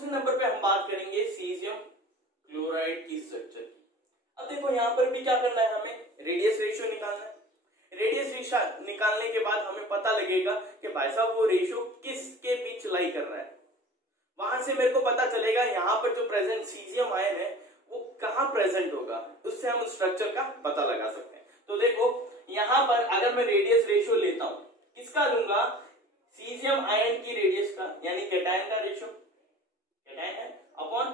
दूसरे नंबर पे हम बात करेंगे सीजियम क्लोराइड की स्ट्रक्चर की। अब देखो यहाँ पर भी क्या करना है, हमें रेडियस रेशियो निकालना है। रेडियस रेशियो निकालने के बाद हमें पता लगेगा कि भाई साहब वो रेशियो किसके बीच लाई कर रहा है। वहां से मेरे को पता चलेगा यहाँ पर जो प्रेजेंट सीजियम आयन है वो कहाँ प्रेजेंट होगा, उससे हम स्ट्रक्चर का पता लगा सकते हैं। तो देखो यहाँ पर अगर मैं रेडियस रेशियो लेता हूं, किसका लूंगा, सीजियम आयन की रेडियस का, यानी कैटायन का रेशियो, कैटायन है अपॉन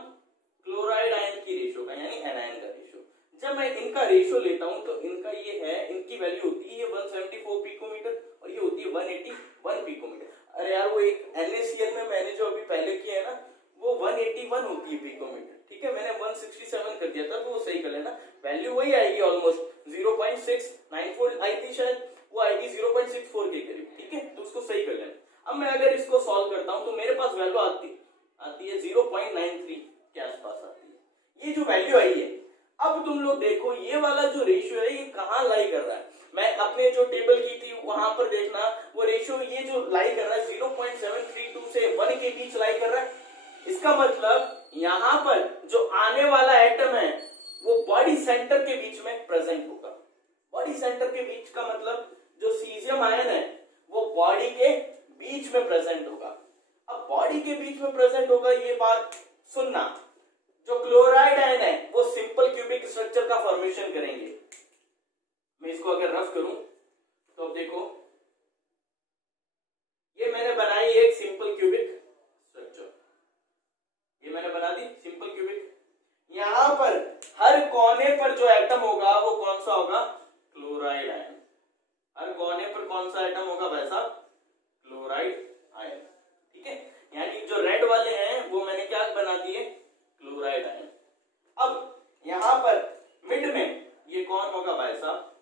क्लोराइड आयन की रेशियो का, यानी एनायन का रेशियो। जब मैं इनका रेशियो लेता हूं तो इनका ये है, इनकी वैल्यू होती है 174 पिकोमीटर और ये होती है 181 पिकोमीटर। अरे यार वो एक NaCl में मैंने जो अभी पहले किया है ना वो 181 होती है पिकोमीटर, ठीक है, मैंने 167 कर दिया था तो वो सही कर लेना, वैल्यू वही आएगी ऑलमोस्ट 0.694 आई थी शायद, वो आएगी 0.64 के करीब, ठीक है, तो उसको सही कर लेना। अब मैं अगर इसको सॉल्व करता हूं तो मेरे पास वैल्यू आती है 0.93 के आसपास आती है, ये जो वैल्यू आई है। अब तुम लोग देखो ये वाला जो रेशियो है ये कहाँ लाई कर रहा है, मैं अपने जो टेबल की थी वहां पर देखना, वो रेशियो ये जो लाई कर रहा है 0.732 से 1 के बीच लाई कर रहा है। इसका मतलब यहाँ पर जो आने वाला एटम है वो बॉडी सेंटर के बीच में प्रेजेंट होगा। बॉडी सेंटर के बीच का मतलब जो सीजियम आयन है वो बॉडी के बीच में प्रेजेंट होगा। अब बॉडी के बीच में प्रेजेंट होगा, ये बात सुनना, जो क्लोराइड आयन है वो सिंपल क्यूबिक स्ट्रक्चर का फॉर्मेशन करेंगे। मैं इसको अगर रफ करूं तो अब देखो ये मैंने बनाई एक सिंपल क्यूबिक स्ट्रक्चर, ये मैंने बना दी सिंपल क्यूबिक। यहां पर हर कोने पर जो एटम होगा वो कौन सा होगा, क्लोराइड आयन। हर कोने पर कौन सा एटम होगा वैसा क्लोराइड आयन, ठीक है, यानी जो रेड वाले हैं वो मैंने क्या बना दिए, क्लोराइड आयन। अब यहां पर मिड में ये कौन होगा भाई साहब,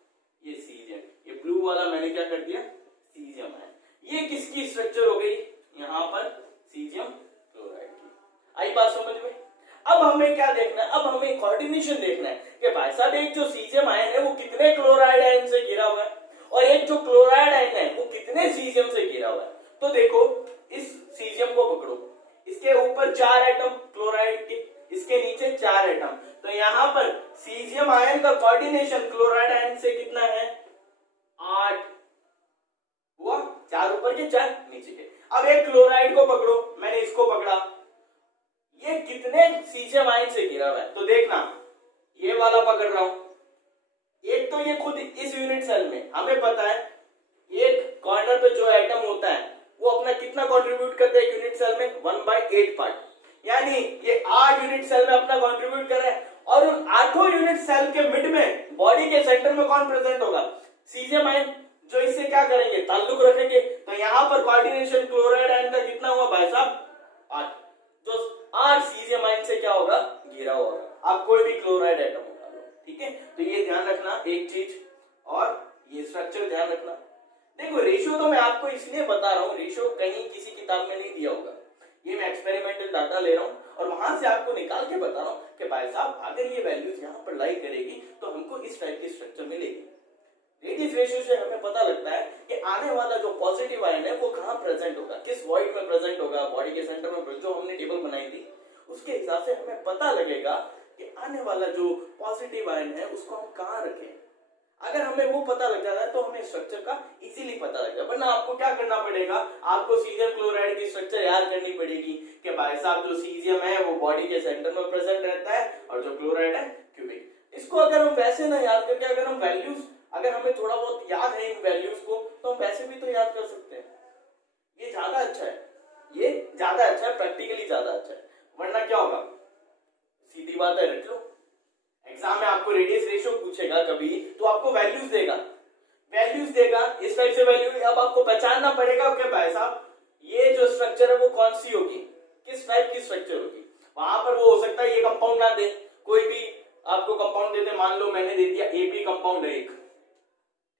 ये सीजियम, ये ब्लू वाला मैंने क्या कर दिया, सीजियम आयन। ये किसकी स्ट्रक्चर हो गई, यहां पर सीजियम क्लोराइड की। आई बात समझ में। अब हमें क्या देखना है, अब हमें कोऑर्डिनेशन देखना है कि भाई साहब एक जो सीजियम आयन है वो कितने क्लोराइड आयन से घिरा हुआ है और एक जो क्लोराइड आयन है वो कितने सीजियम से घिरा हुआ है। तो देखो इस सीजियम को पकड़ो, इसके ऊपर 4 एटम क्लोराइड के, इसके नीचे 4 एटम, तो यहां पर सीजियम आयन का कोऑर्डिनेशन क्लोराइड आयन से कितना है, 8 हुआ, 4 ऊपर के 4 नीचे के। अब एक क्लोराइड को पकड़ो, मैंने इसको पकड़ा, ये कितने सीजियम आयन से घिरा हुआ है, तो देखना ये वाला पकड़ रहा हूं, एक तो ये खुद इस यूनिट सेल में हमें पता है एक कॉर्नर पे जो एटम होता है वो अपना कितना कंट्रीब्यूट करता है यूनिट सेल में, 1/8 पार्ट, यानी ये 8 यूनिट सेल में अपना कंट्रीब्यूट कर रहा है। और उन 8 यूनिट सेल के मिड में बॉडी के सेंटर में कौन प्रेजेंट होगा, सीजियम आयन, जो इससे क्या करेंगे, ताल्लुक रखेंगे। तो यहाँ पर कोऑर्डिनेशन क्लोराइड आयन का कितना हुआ भाई साहब, 8, जो 8 सीजियम आयन से क्या होगा, घिरा होगा। आप कोई भी क्लोराइड एटम उठा लो, ठीक है, तो ये ध्यान रखना एक चीज, और ये स्ट्रक्चर ध्यान रखना। देखो रेशियो तो मैं आपको इसलिए बता रहा हूँ, रेशियो कहीं किसी किताब में नहीं दिया होगा, ये मैं एक्सपेरिमेंटल डाटा ले रहा हूँ और वहां से आपको निकाल के बता रहा हूँ कि भाई साहब अगर ये वैल्यूज यहाँ पर लाई करेगी तो हमको इस टाइप की स्ट्रक्चर मिलेगी। रेडियस रेशियो से हमें पता लगता है कि आने वाला जो पॉजिटिव आयन है वो कहाँ प्रेजेंट होगा, किस वॉइड में प्रेजेंट होगा, बॉडी के सेंटर में, जो हमने टेबल बनाई थी उसके हिसाब से हमें पता लगेगा कि आने वाला जो पॉजिटिव आयन है उसको हम कहाँ रखें। अगर हमें वो पता लग जाता है तो हमें स्ट्रक्चर का इजीली पता लग जाएगा। वरना आपको क्या करना पड़ेगा, आपको सीजियम क्लोराइड की स्ट्रक्चर याद करनी पड़ेगी कि भाई साहब जो सीजियम है वो बॉडी के सेंटर में प्रेजेंट रहता है और जो क्लोराइड है क्यूबिक। इसको अगर हम वैसे ना याद करके, अगर हम वैल्यूज, अगर हमें थोड़ा बहुत याद है इन वैल्यूज को तो हम वैसे भी तो याद कर सकते हैं। ये ज्यादा अच्छा है, ये ज्यादा अच्छा है, प्रैक्टिकली ज्यादा अच्छा है। वरना क्या होगा, सीधी बात है, रख लो एग्जाम में आपको रेडियस रेशियो पूछेगा कभी तो आपको वैल्यूज देगा इस टाइप से वैल्यू। अब आपको पहचानना पड़ेगा कि भाई साहब ये जो स्ट्रक्चर है वो कौन सी होगी, किस टाइप की स्ट्रक्चर होगी। वहां पर वो हो सकता है ये कंपाउंड ना दे, कोई भी आपको कंपाउंड दे दे, मान लो मैंने दे दिया एपी कंपाउंड है एक,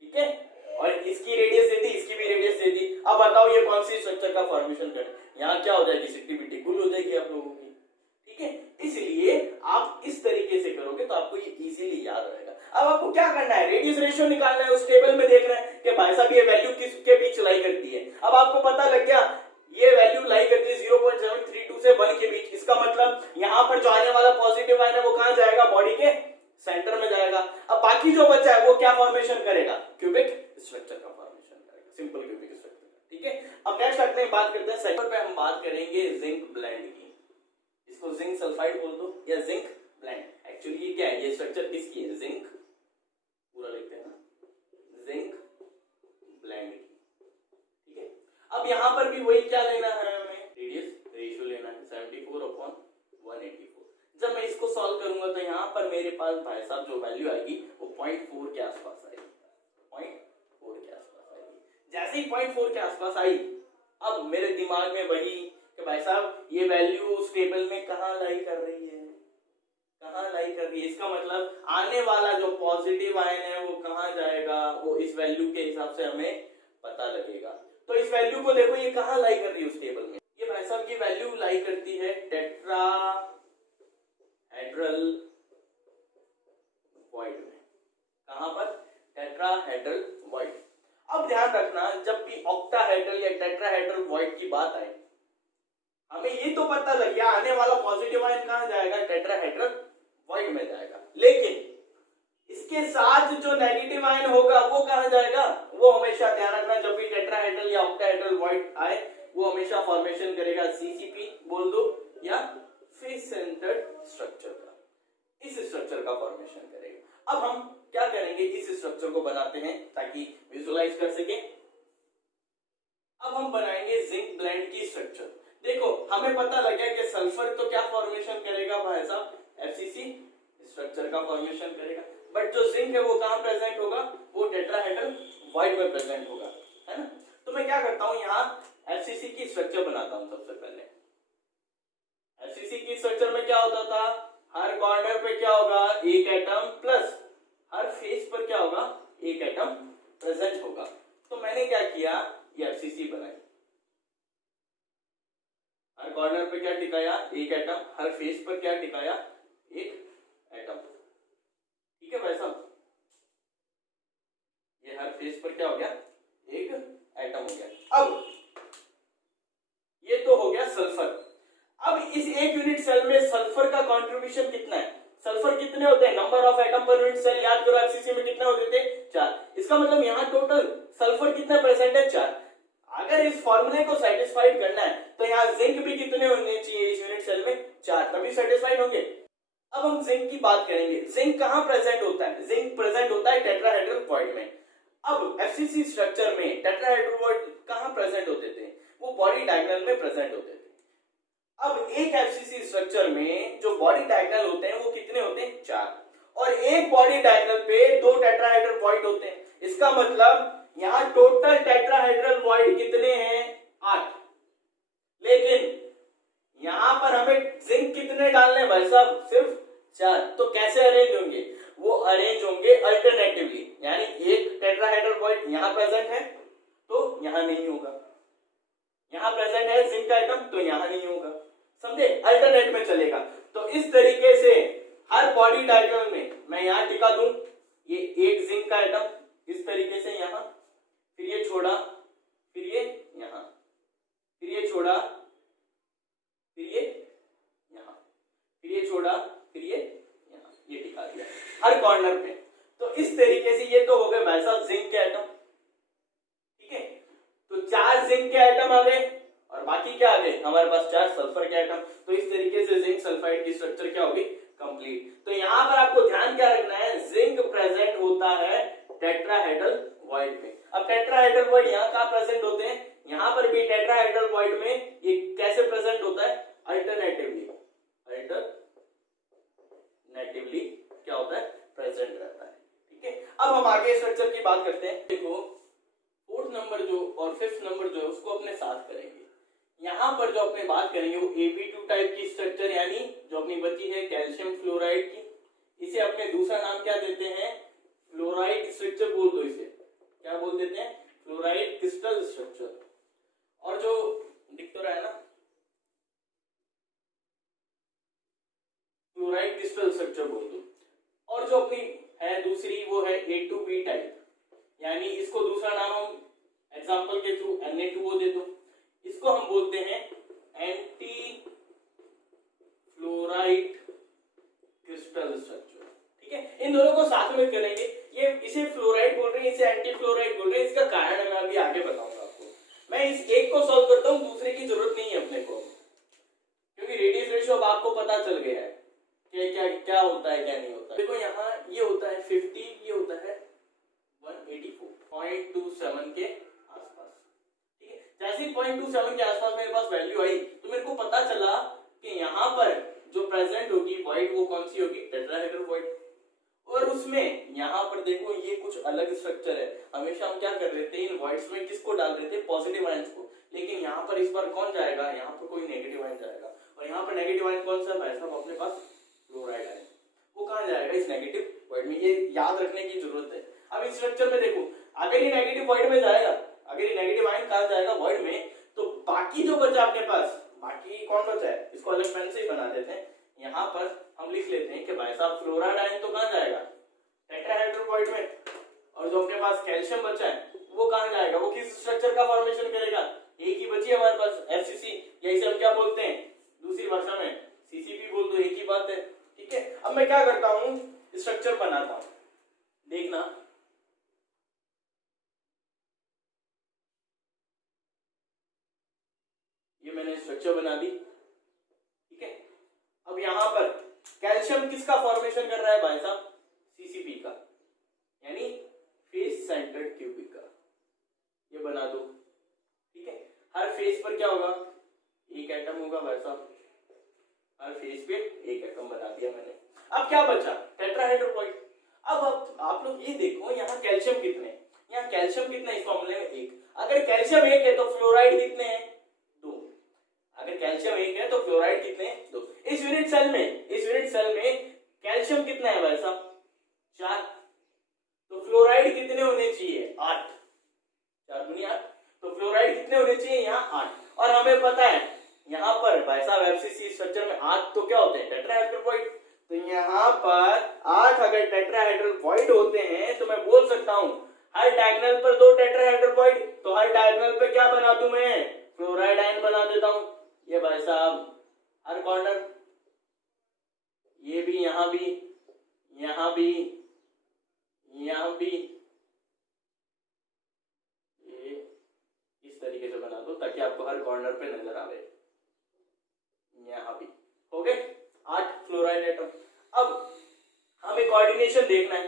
ठीक है, और इसकी रेडियस दे दी, इसकी भी रेडियस दे दी। अब बताओ ये कौन सी स्ट्रक्चर का फॉर्मेशन करे, यहाँ क्या हो जाएगी, सिक्टिविटी गुल हो जाएगी आप लोगों की, ठीक है। इसलिए आप इस तरीके से करोगे तो आपको ये इजीली याद रहेगा। अब आपको क्या करना है, रेडियस रेशियो निकालना है, उस टेबल में देखना है कि भाई साहब ये वैल्यू किसके बीच लाई करती है। अब आपको पता लग गया ये वैल्यू लाई करती है 0.732 से 1 के बीच। इसका मतलब यहाँ पर जो आने वाला पॉजिटिव आयन है वो कहां जाएगा, बॉडी के सेंटर में जाएगा। अब बाकी जो बचा है वो क्या फॉर्मेशन करेगा, क्यूबिक स्ट्रक्चर का फॉर्मेशन करेगा, सिंपल क्यूबिक स्ट्रक्चर। ठीक है, अब नेक्स्ट आते हैं, बात करते हैं सेकंड पे, हम बात करेंगे जिंक ब्लेंड की। इसको जिंक सल्फाइड बोल दो या जिंक ब्लेंड। एक्चुअली ये क्या है, ये स्ट्रक्चर किसकी है, जिंक, पूरा लिखते हैं ना, जिंक ब्लेंड की। ठीक है, अब यहां पर भी वही क्या लेना है, हमें रेडियस रेशियो लेना है 74/184। जब मैं इसको सॉल्व करूंगा तो यहां पर मेरे पास भाई साहब जो वैल्यू आएगी वो 0.4 के आसपास आएगी, 0.4 के आसपास आएगी। जैसे ही 0.4 के आसपास आई, अब मेरे दिमाग में वही कि भाई साहब ये वैल्यू उस टेबल में कहां लाई कर रही है, कहां लाई कर रही है। इसका मतलब आने वाला जो पॉजिटिव आयन है वो कहां जाएगा, वो इस वैल्यू के हिसाब से हमें पता लगेगा। तो इस वैल्यू को देखो, ये कहां लाई कर रही है उस टेबल में, ये भाई साहब की वैल्यू लाई करती है टेट्राहेड्रल वॉइड में। कहां पर, टेट्राहेड्रल वॉइड। अब ध्यान रखना, जब भी ऑक्टाहेड्रल या टेट्राहेड्रल वॉइड की बात आए, हमें ये तो पता लग गया आने वाला पॉजिटिव आयन कहां जाएगा, टेट्राहेड्रल वॉइड में जाएगा। लेकिन इसके साथ जो नेगेटिव आयन होगा वो कहां जाएगा, वो हमेशा ध्यान रखना, जब भी टेट्राहेड्रल या ऑक्टाहेड्रल वॉइड आए वो हमेशा फॉर्मेशन करेगा सीसीपी बोल दो या फेस सेंटर्ड स्ट्रक्चर का, इस स्ट्रक्चर का फॉर्मेशन करेगा। अब हम क्या करेंगे, इस स्ट्रक्चर को बनाते हैं ताकि विजुअलाइज कर सके। अब हम बनाएंगे जिंक ब्लेंड की स्ट्रक्चर। देखो हमें पता लग गया कि सल्फर तो क्या फॉर्मेशन करेगा भाई साहब, एफसीसी स्ट्रक्चर का फॉर्मेशन करेगा, बट जो जिंक है वो कहां प्रेजेंट होगा, वो टेट्राहेड्रल वॉइड में प्रेजेंट होगा, है ना। तो मैं क्या करता हूं, यहाँ एफसीसी की स्ट्रक्चर बनाता हूं। सबसे पहले एफसीसी की स्ट्रक्चर में क्या होता था, हर कॉर्नर पे क्या होगा, एक एटम, प्लस हर फेस पर क्या होगा, एक एटम प्रेजेंट होगा। तो मैंने क्या किया, ये एफसीसी बनाई, हर कॉर्नर पे क्या टिकाया, एक एटम, हर फेस पर क्या टिकाया, एक एटम। ठीक है भाई साहब, ये हर फेस पर क्या हो गया, एक एटम हो गया। अब ये तो हो गया सल्फर। अब इस एक यूनिट सेल में सल्फर का कंट्रीब्यूशन कितना है, सल्फर कितने होते हैं, number of atom per unit cell, याद करो एफसीसी में कितने होते थे, 4। इसका मतलब यहाँ टोटल सल्फर कितना प्रेजेंट है, 4। अगर इस फॉर्मूले को सेटिस्फाइड करना है तो यहाँ जिंक भी कितने होने चाहिए इस यूनिट सेल में, 4, तभी सेटिस्फाइड होंगे। अब हम जिंक की बात करेंगे। जिंक कहां प्रेजेंट होता है, जिंक प्रेजेंट होता है टेट्राहेड्रल वॉइड में। अब एफसीसी स्ट्रक्चर में टेट्राहेड्रल वॉइड कहां प्रेजेंट होते थे, वो बॉडी डायगोनल में प्रेजेंट होते थे। अब एक एफसीसी स्ट्रक्चर में जो बॉडी डायगोनल होते हैं वो कितने होते हैं, 4, और एक बॉडी डायगोनल पे 2 टेट्राहेड्रल वॉइड होते हैं। इसका मतलब यहाँ टोटल टेट्राहेड्रल वॉइड कितने हैं, 8। लेकिन यहां पर हमें जिंक कितने डालने हैं भाई साहब, सिर्फ 4। तो कैसे अरेंज होंगे, वो अरेंज होंगे अल्टरनेटिवली, यानी एक टेट्राहेड्रल वॉइड यहां प्रेजेंट है तो यहां नहीं होगा, यहां प्रेजेंट है जिंक का एटम तो यहां नहीं होगा, समझे, अल्टरनेट में चलेगा। तो इस तरीके से हर बॉडी डायगोनल में मैं यहां टिका दूं ये एक जिंक का एटम, इस तरीके से यहां, फिर ये छोड़ा, फिर ये यहां, फिर ये छोड़ा, फिर ये यहां, फिर ये छोड़ा, फिर ये यहां, ये टिका दिया हर कॉर्नर पे। तो इस तरीके से ये तो हो गए भाई साहब जिंक के एटम। ठीक है, तो 4 जिंक के एटम आ गए और बाकी क्या आ गए, हमारे पास 4 सल्फर के एटम। तो इस तरीके से जिंक सल्फाइड की स्ट्रक्चर क्या होगी, कंप्लीट। तो यहां पर आपको ध्यान क्या रखना है, जिंक प्रेजेंट होता है टेट्राहेड्रल वॉइड में। अब टेट्राहेड्रल वॉइड यहाँ कहां प्रेजेंट होते हैं, यहां पर भी टेट्राहेड्रल वॉइड में ये कैसे प्रेजेंट होता है, अल्टरनेटिवली, अल्टरनेटिवली क्या होता है, प्रेजेंट रहता है। ठीक है, अब हम आगे स्ट्रक्चर की बात करते हैं। देखो 4th नंबर जो और 5th नंबर जो है उसको अपने साथ करेंगे। यहां पर जो अपने बात करेंगे वो Ab2 टाइप की स्ट्रक्चर, यानी जो अपनी बची है कैल्शियम फ्लोराइड की, इसे अपने दूसरा नाम क्या देते हैं, फ्लोराइड स्ट्रक्चर बोल दो, इसे क्या बोल देते हैं, फ्लोराइड क्रिस्टल स्ट्रक्चर। और जो दिख तो रहा है ना, फ्लोराइड क्रिस्टल स्ट्रक्चर बोल दो। और जो अपनी है दूसरी वो है A2B टाइप, यानी इसको दूसरा नाम हम एग्जांपल के थ्रू Na2O दे दो, इसको हम बोलते हैं एंटी बाद में करेंगे। ये इसे फ्लोराइड बोल रहे हैं, इसे एंटी फ्लोराइड बोल रहे हैं, इसका कारण मैं अभी आगे बताऊंगा आपको। मैं इस एक को सॉल्व करता हूँ, दूसरे की जरूरत नहीं है अपने को, क्योंकि रेडियस रेशियो अब आपको पता चल गया है कि क्या क्या होता है क्या नहीं होता। देखो यहाँ ये होता है 50, ये होता है 184.27 के आसपास, ठीक है। जैसे 0.27 के आसपास मेरे पास वैल्यू आई तो मेरे को पता चला कि यहाँ पर जो प्रेजेंट होगी वॉइड वो कौन सी होगी, टेट्राहेड्रल वॉइड। और उसमें यहाँ पर देखो ये कुछ अलग स्ट्रक्चर है। हमेशा हम क्या कर रहे थे, इन वॉइड्स में किसको डाल रहे थे, पॉजिटिव आयंस को, लेकिन यहाँ पर इस बार कौन जाएगा, यहाँ पर कोई नेगेटिव आयन जाएगा। और यहाँ पर नेगेटिव आयन कौन सा है साहब, अपने पास फ्लोराइड आयन, वो कहाँ जाएगा, इस नेगेटिव वॉइड में। ये याद रखने की जरूरत है। अब इस स्ट्रक्चर में देखो, अगर ये नेगेटिव वॉइड में जाएगा, अगर ये नेगेटिव आयन कहाँ जाएगा, वॉइड में, तो बाकी जो बचा अपने पास, बाकी कौन बचा है, इसको अलग पेन से ही बना देते हैं। यहाँ पर हम लिख लेते हैं कि भाई साहब फ्लोराइड आयन तो कहाँ जाएगा, टेट्राहेड्रल वॉइड में, और जो अपने पास कैल्शियम बचा है वो कहाँ जाएगा, वो किस स्ट्रक्चर का फॉर्मेशन करेगा, एक ही बची है हमारे पास, एफसीसी, या इसे हम क्या बोलते हैं दूसरी भाषा में, सीसीपी बोल दो, एक ही बात है, ठीक है। अब मैं क्या करता हूँ, स्ट्रक्चर बनाता हूँ, देखना। ये मैंने स्ट्रक्चर बना दी, ठीक है। अब यहां पर कैल्शियम किसका फॉर्मेशन कर रहा है भाई साहब, सीसीपी का, यानी फेस सेंटर्ड क्यूबिक का। ये बना दो, ठीक है। हर फेस पर क्या होगा, एक एटम होगा भाई साहब, हर फेस पे एक एटम बना दिया मैंने। अब क्या बचा, टेट्राहेड्रल वॉइड। अब आप लोग ये देखो, यहाँ कैल्शियम कितने, यहाँ कैल्शियम कितना इस फॉर्मूले में, एक। अगर कैल्शियम एक है तो फ्लोराइड कितने हैं, दो। अगर कैल्शियम एक है तो फ्लोराइड कितने हैं, दो। इस यूनिट सेल में कैल्शियम कितना है भाई साहब, 4। तो फ्लोराइड कितने होने चाहिए, 8, 4 दूनी 8। तो फ्लोराइड कितने होने चाहिए यहाँ, 8। और हमें पता है यहाँ पर भाई साहब एफसीसी स्ट्रक्चर में 8 तो क्या होते हैं, टेट्राहेड्रल वॉइड। तो यहाँ पर 8 अगर टेट्राहेड्रल वॉइड होते हैं तो मैं बोल सकता हूँ हर डायगोनल पर 2 टेट्राहेड्रल वॉइड, तो हर डायगोनल पे क्या बना दूं मैं, फ्लोराइड आयन बना देता हूं। ये भाई साहब हर कॉर्नर, ये भी, यहां भी, यहां भी, यहां भी, ये इस तरीके से बना दो ताकि आपको हर कॉर्नर पे नजर आवे। यहां भी हो गए 8 फ्लोराइड एटम। अब हमें कोऑर्डिनेशन देखना है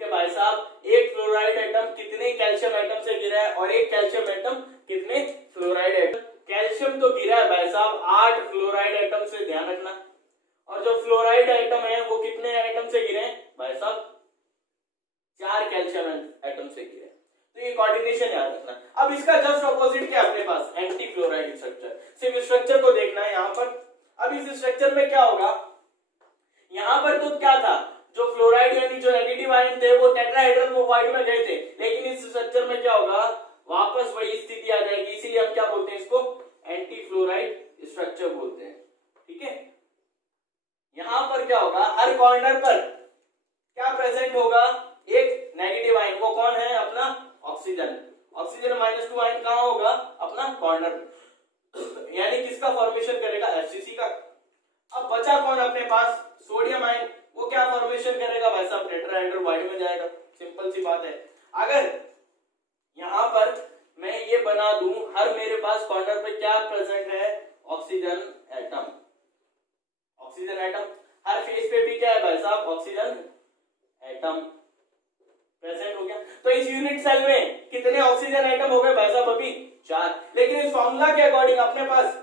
कि भाई साहब एक फ्लोराइड एटम कितने कैल्शियम एटम से गिरा है और एक कैल्शियम एटम कितने फ्लोराइड एटम। कैल्शियम तो गिरा है भाई साहब 8 फ्लोराइड एटम से, ध्यान रखना। और जो फ्लोराइड एटम है वो कितने एटम से गिरे हैं भाई साहब, 4 कैल्शियम एटम से गिरे। तो ये कोऑर्डिनेशन याद रखना। अब इसका जस्ट ऑपोजिट क्या अपने पास, एंटी फ्लोराइड स्ट्रक्चर। सिर्फ स्ट्रक्चर को देखना है यहाँ पर। अब इस स्ट्रक्चर में क्या होगा, यहाँ पर तो क्या था, जो फ्लोराइड यानी जो नेगेटिव आयन थे वो टेट्राहेड्रल वॉइड में गए थे, लेकिन इस स्ट्रक्चर में क्या होगा, वापस वही स्थिति आ जाएगी। इसीलिए हम क्या बोलते हैं इसको, एंटी फ्लोराइड स्ट्रक्चर बोलते हैं, ठीक है। यहां पर क्या होगा, हर कॉर्नर पर क्या प्रेजेंट होगा, एक नेगेटिव आयन, वो कौन है अपना ऑक्सीजन। ऑक्सीजन -2 आयन कहां होगा, अपना कॉर्नर, यानी किसका फॉर्मेशन करेगा, एफसीसी का। अब बचा कौन अपने पास, सोडियम आयन, वो क्या फॉर्मेशन करेगा भाई साहब, टेट्राहेड्रल वॉइड में जाएगा। सिंपल सी बात है। अगर यहां पर मैं ये बना दूं, हर मेरे पास कॉर्नर पे क्या प्रेजेंट है, ऑक्सीजन एटम। ऑक्सीजन एटम हर फेस पे भी क्या है भाई साहब, ऑक्सीजन एटम प्रेजेंट हो गया। तो इस यूनिट सेल में कितने ऑक्सीजन एटम हो गए भाई साहब, अभी 4। लेकिन इस फॉर्मूला के अकॉर्डिंग अपने पास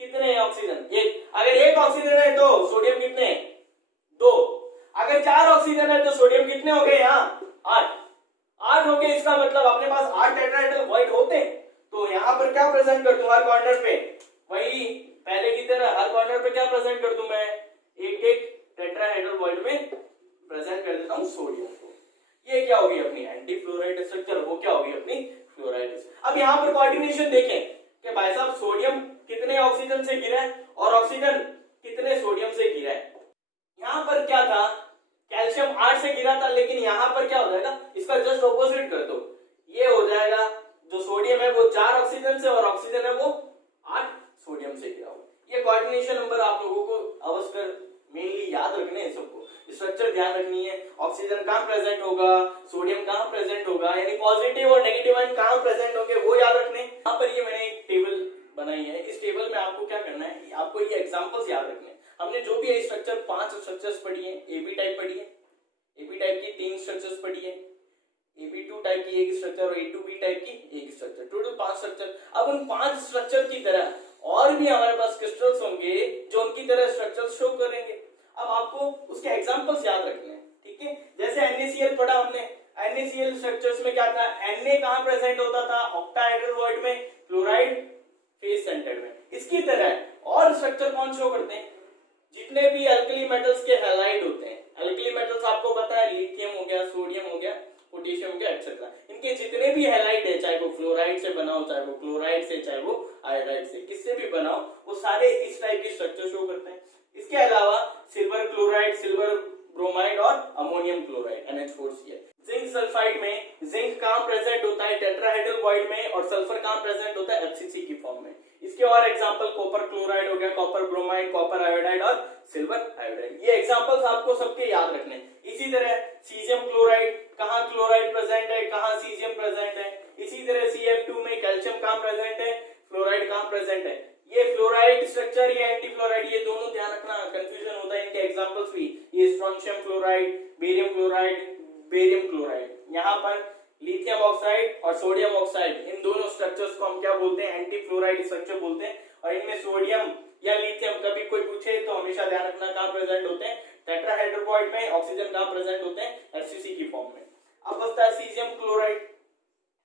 कितने ऑक्सीजन, 1। अगर 1 ऑक्सीजन है तो सोडियम कितने, 2। अगर 4 ऑक्सीजन है तो सोडियम कितने हो गए, यहाँ 8 हो गए। इसका मतलब अपने पास 8 टेट्राहेड्रल वॉइड होते हैं। तो यहाँ पर क्या प्रेजेंट कर दूं, हर कॉर्नर पे वही पहले की तरह, हर कॉर्नर पे क्या प्रेजेंट कर दूं मैं, एक टेट्राहेड्रल वॉइड में प्रेजेंट कर देता हूं सोडियम को। ये क्या होगी अपनी एंटी फ्लोराइड स्ट्रक्चर, वो क्या होगी अपनी फ्लोराइड। अब यहाँ पर कोऑर्डिनेशन देखें कि भाई साहब सोडियम कितने ऑक्सीजन से गिरा है और ऑक्सीजन कितने सोडियम से गिरा है। यहाँ पर क्या था, कैल्शियम 8 से गिरा था, लेकिन यहाँ पर क्या हो जाएगा, इसका जस्ट ऑपोजिट कर दो, ये हो जाएगा जो सोडियम है वो 4 ऑक्सीजन से और ऑक्सीजन है वो 8 सोडियम से गिरा हुआ। ये कोऑर्डिनेशन नंबर आप लोगों को अवश्य मेनली याद रखने हैं सबको, स्ट्रक्चर ध्यान रखनी है। ऑक्सीजन कहाँ प्रेजेंट होगा, सोडियम कहाँ प्रेजेंट होगा, यानी पॉजिटिव और नेगेटिव आयन कहाँ प्रेजेंट होंगे वो याद रखने। यहाँ पर ये मैंने एक टेबल बनाई है, इस टेबल में आपको क्या करना है, आपको ये एग्जांपल्स याद रखने हैं। हमने जो भी स्ट्रक्चर 5 स्ट्रक्चर्स पढ़ी है, एबी टाइप पढ़ी है, एबी टाइप की 3 स्ट्रक्चर्स पढ़ी है, AB2 टाइप की एक स्ट्रक्चर और A2B टाइप की एक स्ट्रक्चर, टोटल 5 स्ट्रक्चर। अब उन 5 स्ट्रक्चर की तरह और भी हमारे पास क्रिस्टल्स होंगे जो उनकी तरह स्ट्रक्चर्स शो करेंगे। अब आपको उसके एग्जांपल्स याद रखने हैं, ठीक है। जैसे NaCl पढ़ा हमने, NaCl स्ट्रक्चर्स में क्या था, Na कहां प्रेजेंट होता था, ऑक्टाहेड्रल वॉइड में, क्लोराइड फेस सेंटर में। इसकी तरह और स्ट्रक्चर कौन शो करते हैं, जितने भी अल्कली मेटल्स के हैलाइड होते हैं। अल्कली मेटल्स आपको पता है, लिथियम हो गया, सोडियम हो गया, पोटेशियम हो गया, एक्सेट्रा। इनके जितने भी हैलाइड है, चाहे वो फ्लोराइड से बना हो, चाहे वो क्लोराइड से, चाहे वो आयोडाइड से, किससे भी बना हो, वो सारे इस टाइप की स्ट्रक्चर शो करते हैं। इसके अलावा सिल्वर क्लोराइड, सिल्वर ब्रोमाइड और ammonium chloride NH4Cl। Zinc sulphide में जिंक कहां प्रेजेंट होता है, टेट्राहेड्रल वॉइड में, और सल्फर कहां प्रेजेंट होता है, FCC की फॉर्म में। इसके और एग्जांपल कॉपर क्लोराइड हो गया, कॉपर ब्रोमाइड, कॉपर आयोडाइड और सिल्वर आयोडाइड। ये एग्जांपल्स आपको सबके याद रखने हैं। इसी तरह सीजियम क्लोराइड, कहां क्लोराइड प्रेजेंट है, कहां सीजियम प्रेजेंट है। इसी तरह CF2 में कैल्शियम कहां प्रेजेंट है, फ्लोराइड कहां प्रेजेंट है। ये फ्लोराइड स्ट्रक्चर, ये एंटी फ्लोराइड, ये दोनों ध्यान रखना, कंफ्यूजन होता है इनके एग्जांपल्स भी। ये strontium fluoride, barium chloride, barium chloride. यहाँ पर लिथियम ऑक्साइड और सोडियम ऑक्साइड, इन दोनों स्ट्रक्चर्स को हम क्या बोलते हैं, एंटी फ्लोराइड स्ट्रक्चर बोलते हैं। और इनमें सोडियम या लिथियम कभी कोई पूछे तो हमेशा ध्यान रखना कहां प्रेजेंट होते हैं, टेट्राहेड्रल वॉइड में। ऑक्सीजन कहां प्रेजेंट होते हैं, FCC की फॉर्म में। अब बचता है सीजियम क्लोराइड।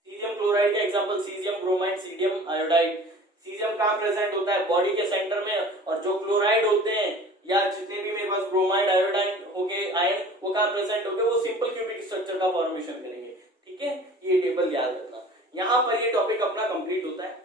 सीजियम क्लोराइड के एग्जांपल सीजियम ब्रोमाइड, सीडियम आयोडाइड। सीजियम कहां प्रेजेंट होता है, बॉडी के सेंटर में, और जो क्लोराइड होते हैं या जितने भी मेरे पास ब्रोमाइड आयोडाइड हो गए आयन, वो कहां प्रेजेंट हो गए, वो सिंपल क्यूबिक स्ट्रक्चर का फॉर्मेशन करेंगे, ठीक है। ये टेबल याद रखना। यहाँ पर ये टॉपिक अपना कंप्लीट होता है।